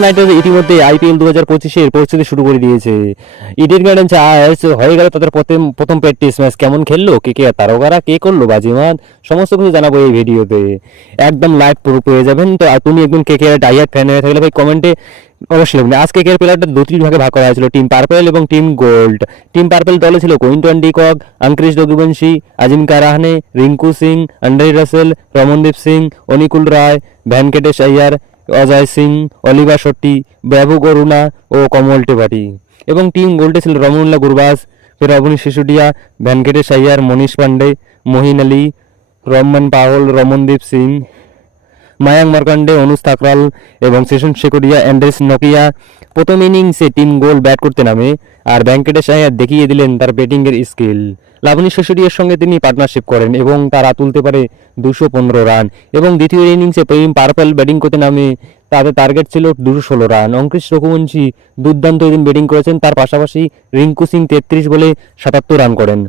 নাইটার্স ইতিমধ্যে আইপিএল 2025-এর প্রস্তুতি শুরু করে দিয়েছে। ইডেন গার্ডেন্স আজ হয়ে গেল তাদের প্রথম প্র্যাকটিস ম্যাচ। কেমন খেললো, কে তারকারা, কে করলো বাজিমাত, সমস্ত কিছু জানাবো এই ভিডিওতে। একদম লাইভ পুরো পেয়ে যাবেন। তো তুমি একদম কে ডাইহার্ড ফ্যান হয়ে থাকলে ভাই কমেন্টে অবশ্যই লিখবেন। আজকে কে প্লেয়ারটা দুটি ভাগে ভাগ করা হয়েছিল, টিম পার্পল এবং টিম গোল্ড। টিম পার্পল দলে ছিল Quinton de Kock, Ankush Raghuvanshi, Ajinkya Rahane, Rinku Singh, Andre Russell, Ramandeep Singh, Anukul Roy, Venkatesh Iyer, Ajay Singh, Oliver Shetty, ব্যাভু করুণা ও কমল ত্রিপাঠী। এবং টিম গোল্ডে ছিল রমনুল্লাহ গুরবাজ, ফের অবনীশ সিসোদিয়া, ভেঙ্কটেশ আয়ার, মনীষ পান্ডে, মহিন আলী, রহমান পাওল, রমনদীপ সিং, মায়াঙ্ক মার্কান্ডে, অনুজ থাকরাল এবং সেশন শেকোডিয়া, অ্যান্ড্রেস নকিয়া। প্রথম ইনিংসে টিম গোল ব্যাট করতে নামে আর ভেঙ্কটেশ আয়ার দেখিয়ে দিলেন তার ব্যাটিংয়ের স্কিল। লাবনী সিসোদিয়ার সঙ্গে তিনি পার্টনারশিপ করেন এবং তারা তুলতে পারে 215 রান। এবং দ্বিতীয় ইনিংসে টিম পার্পল ব্যাটিং করতে নামে তাদের টার্গেট ছিল 216 রান। অঙ্কুশ রঘুবংশী দুর্দান্ত এদিন ব্যাটিং করেছেন, তার পাশাপাশি রিঙ্কু সিং 33 বলে 77 রান করেন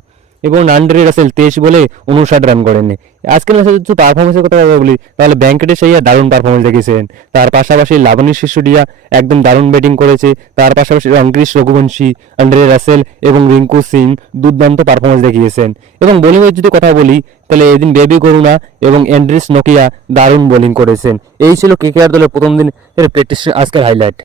এবং আন্দ্রে রাসেল 23 বলে 59 রান করেন। আজকের ম্যাচে যদি পারফরমেন্সের কথা বলি তাহলে ভেঙ্কটেশ আয়ার দারুণ পারফরমেন্স দেখেছেন, তার পাশাপাশি লাবনী সিসোদিয়া একদম দারুণ ব্যাটিং করেছে, তার পাশাপাশি অঙ্কুশ রঘুবংশী, আন্দ্রে রাসেল এবং রিঙ্কু সিং দুর্দান্ত পারফরমেন্স দেখিয়েছেন। এবং বোলিংয়ের যদি কথা বলি তাহলে এদিন বেবি করুণা এবং অ্যান্ড্রেস নকিয়া দারুণ বোলিং করেছেন। এই ছিল কেকেআর দলের প্রথম দিনের প্র্যাকটিস আজকের হাইলাইট।